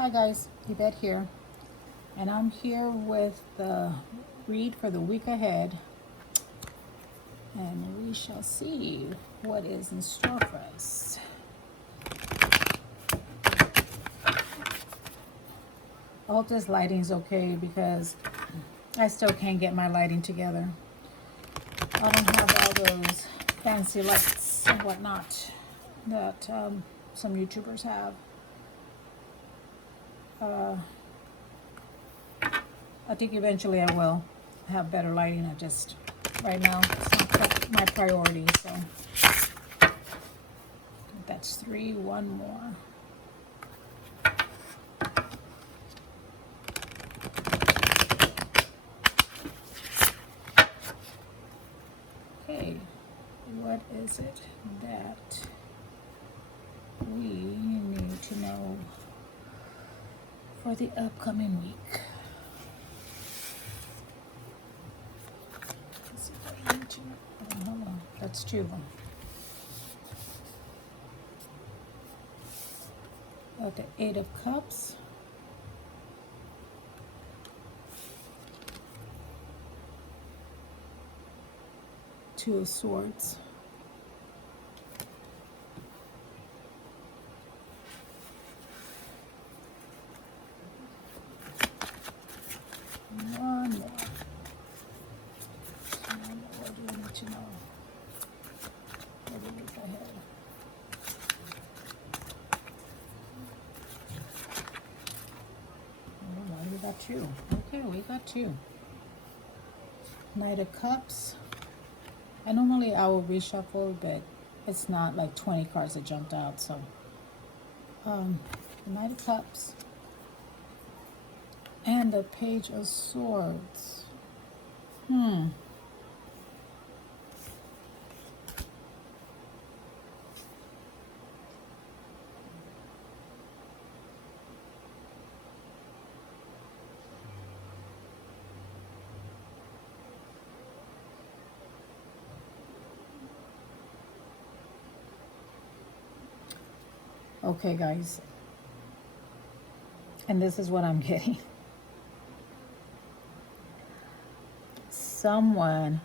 Hi guys, Yvette here, and I'm here with the read for the week ahead, and we shall see what is in store for us. I hope this lighting's okay because I still can't get my lighting together. I don't have all those fancy lights and whatnot that some YouTubers have. I think eventually I will have better lighting. I just, right now, it's not my priority, so. That's 3, one more. Okay, what is it that we need to know for the upcoming week? Let's see if I need to, hold on, that's 2 of them. Got the 8 of Cups. Two of Swords. One more. What do we need to know? What do we look ahead? We got 2. Okay, we got 2. Knight of Cups. And normally I will reshuffle, but it's not like 20 cards that jumped out, so. Knight of Cups. And the Page of Swords. Okay, guys. And this is what I'm getting. Someone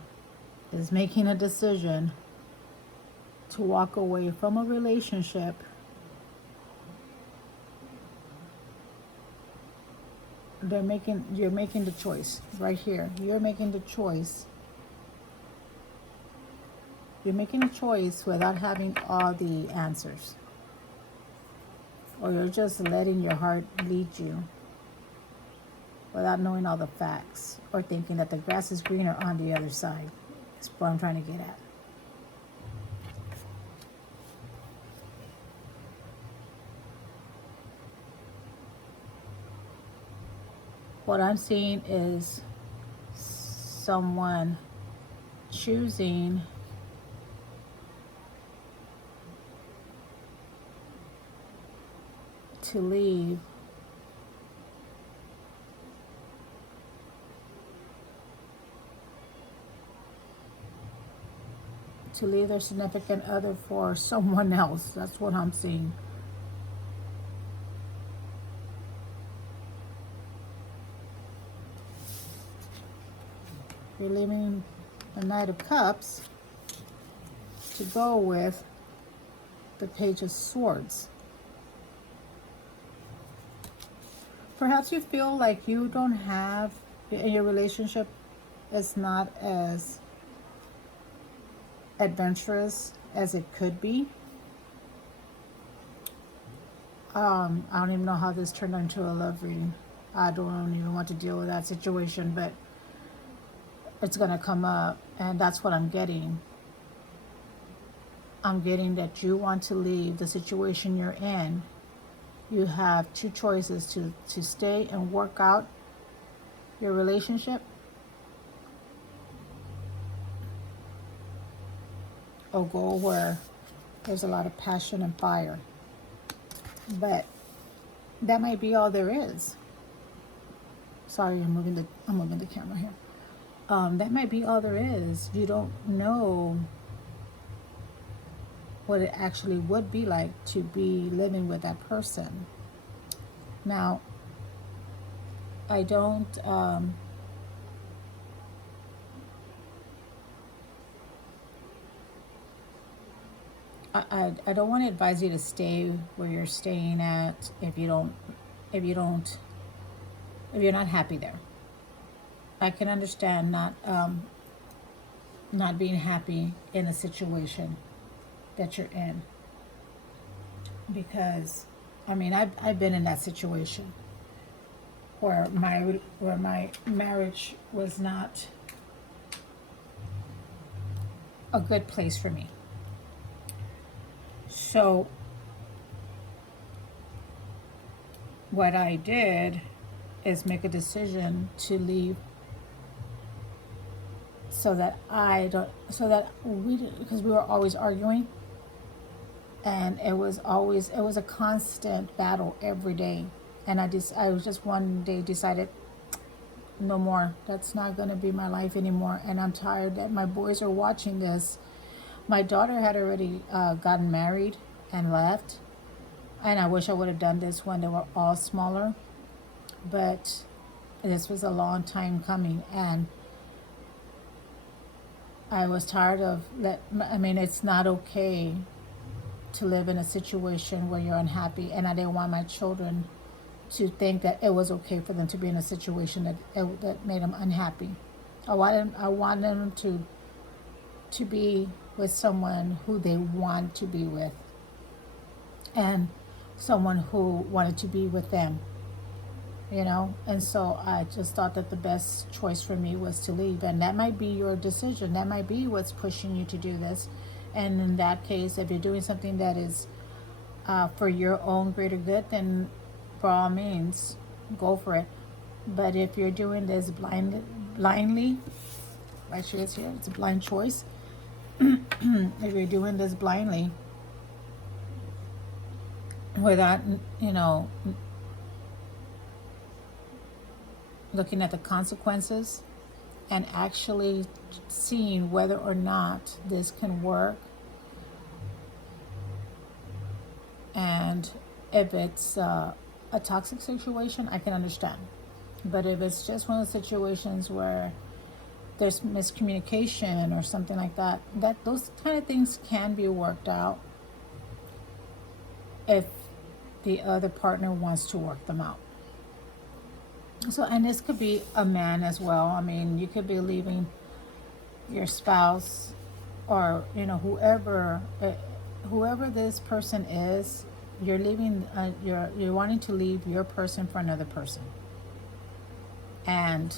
is making a decision to walk away from a relationship you're making the choice right here. You're making the choice. You're making a choice without having all the answers. Or you're just letting your heart lead you without knowing all the facts, or thinking that the grass is greener on the other side. That's what I'm trying to get at. What I'm seeing is someone choosing to leave their significant other for someone else. That's what I'm seeing. You're leaving the Knight of Cups to go with the Page of Swords. Perhaps you feel like you don't have, your relationship is not as adventurous as it could be. I don't even know how this turned into a love reading. I don't even want to deal with that situation, but it's going to come up, and that's what I'm getting. I'm getting that you want to leave the situation you're in. You have 2 choices, to stay and work out your relationship, or go where there's a lot of passion and fire. But that might be all there is. Sorry, I'm moving the camera here. That might be all there is. You don't know what it actually would be like to be living with that person. Now, I don't, I don't want to advise you to stay where you're staying at if you don't, if you're not happy there. I can understand not being happy in a situation that you're in, because I mean I've been in that situation where my marriage was not a good place for me. So what I did is make a decision to leave, so that I don't, so that we, because we were always arguing, and it was a constant battle every day. And I was just one day decided, no more. That's not going to be my life anymore. And I'm tired that my boys are watching this. My daughter had already gotten married and left. And I wish I would have done this when they were all smaller. But this was a long time coming. And I was tired of I mean, it's not okay to live in a situation where you're unhappy. And I didn't want my children to think that it was okay for them to be in a situation that made them unhappy. I want them to be with someone who they want to be with, and someone who wanted to be with them, you know. And so I just thought that the best choice for me was to leave, and that might be your decision. That might be what's pushing you to do this. And in that case, if you're doing something that is for your own greater good, then for all means, go for it. But if you're doing this blindly, right, sure it's here, it's a blind choice. If you're doing this blindly, without, you know, looking at the consequences and actually seeing whether or not this can work, and if it's a toxic situation, I can understand. But if it's just one of the situations where there's miscommunication or something like that, that those kind of things can be worked out if the other partner wants to work them out. So, and this could be a man as well. I mean, you could be leaving your spouse, or you know, whoever this person is. You're leaving. You're wanting to leave your person for another person, and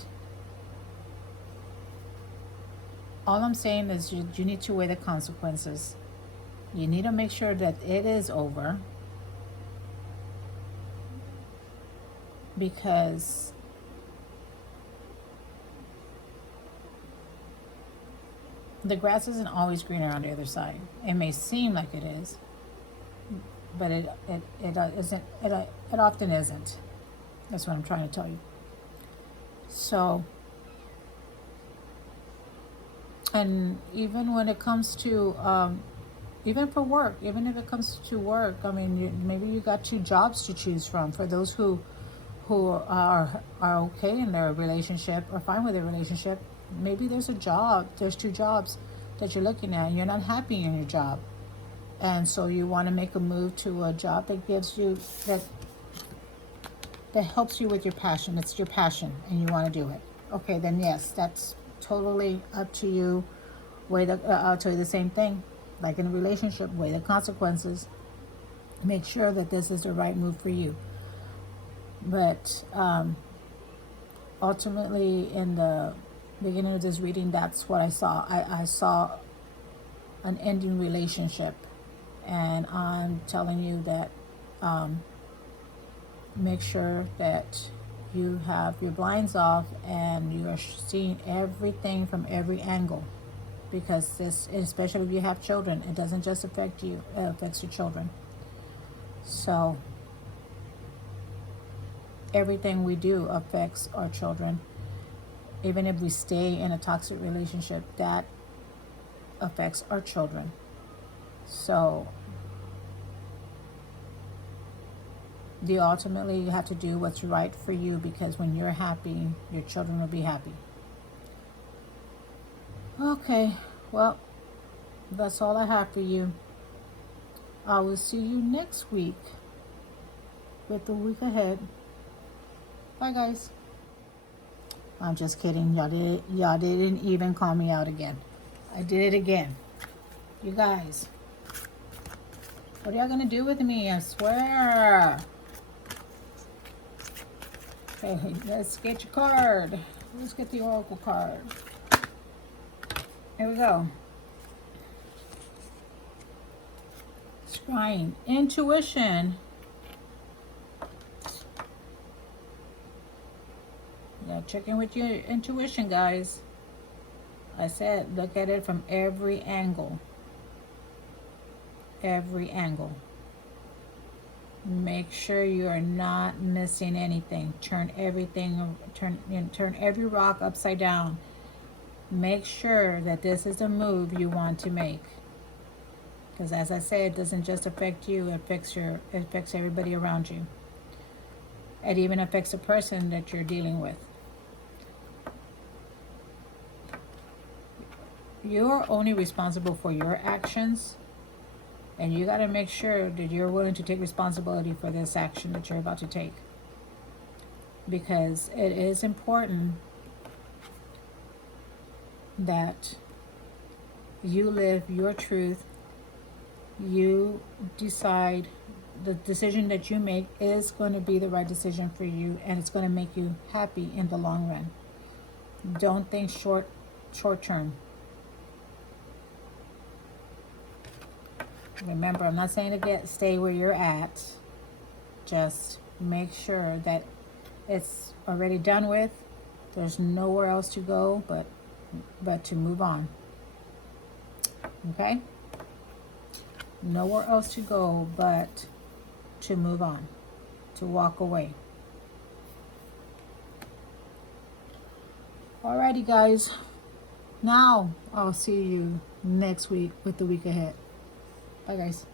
all I'm saying is you need to weigh the consequences. You need to make sure that it is over, because the grass isn't always greener on the other side. It may seem like it is, but it isn't. It often isn't. That's what I'm trying to tell you. So, and even when it comes to even for work, even if it comes to work, I mean, maybe you got two jobs to choose from. For those who are okay in their relationship or fine with their relationship, maybe there's two jobs that you're looking at, and you're not happy in your job, and so you want to make a move to a job that gives you that helps you with your passion. It's your passion, and you want to do it. Okay, then yes, that's totally up to you. I'll tell you the same thing. Like in a relationship, weigh the consequences. Make sure that this is the right move for you. But ultimately, in the beginning of this reading, that's what I saw. I saw an ending relationship, and I'm telling you that make sure that you have your blinds off and you are seeing everything from every angle, because this, especially if you have children, it doesn't just affect you, it affects your children. So everything we do affects our children. Even if we stay in a toxic relationship, that affects our children. So ultimately you have to do what's right for you, because when you're happy, your children will be happy. Okay, well, that's all I have for you. I will see you next week with the week ahead. Bye, guys. I'm just kidding. Y'all didn't even call me out again. I did it again. You guys, what are y'all gonna do with me? I swear. Okay, let's get your card. Let's get the oracle card. Here we go. Scrying. Intuition. Yeah, check in with your intuition, guys. I said, look at it from every angle. Every angle. Make sure you are not missing anything. Turn everything, turn every rock upside down. Make sure that this is a move you want to make. Because as I said, it doesn't just affect you, it affects everybody around you. It even affects the person that you're dealing with. You're only responsible for your actions, and you got to make sure that you're willing to take responsibility for this action that you're about to take. Because it is important that you live your truth. You decide the decision that you make is going to be the right decision for you, and it's going to make you happy in the long run. Don't think short term. Remember, I'm not saying to stay where you're at. Just make sure that it's already done with. There's nowhere else to go but to move on. Okay? Nowhere else to go but to move on, to walk away. Alrighty, guys. Now I'll see you next week with the week ahead. Bye, guys.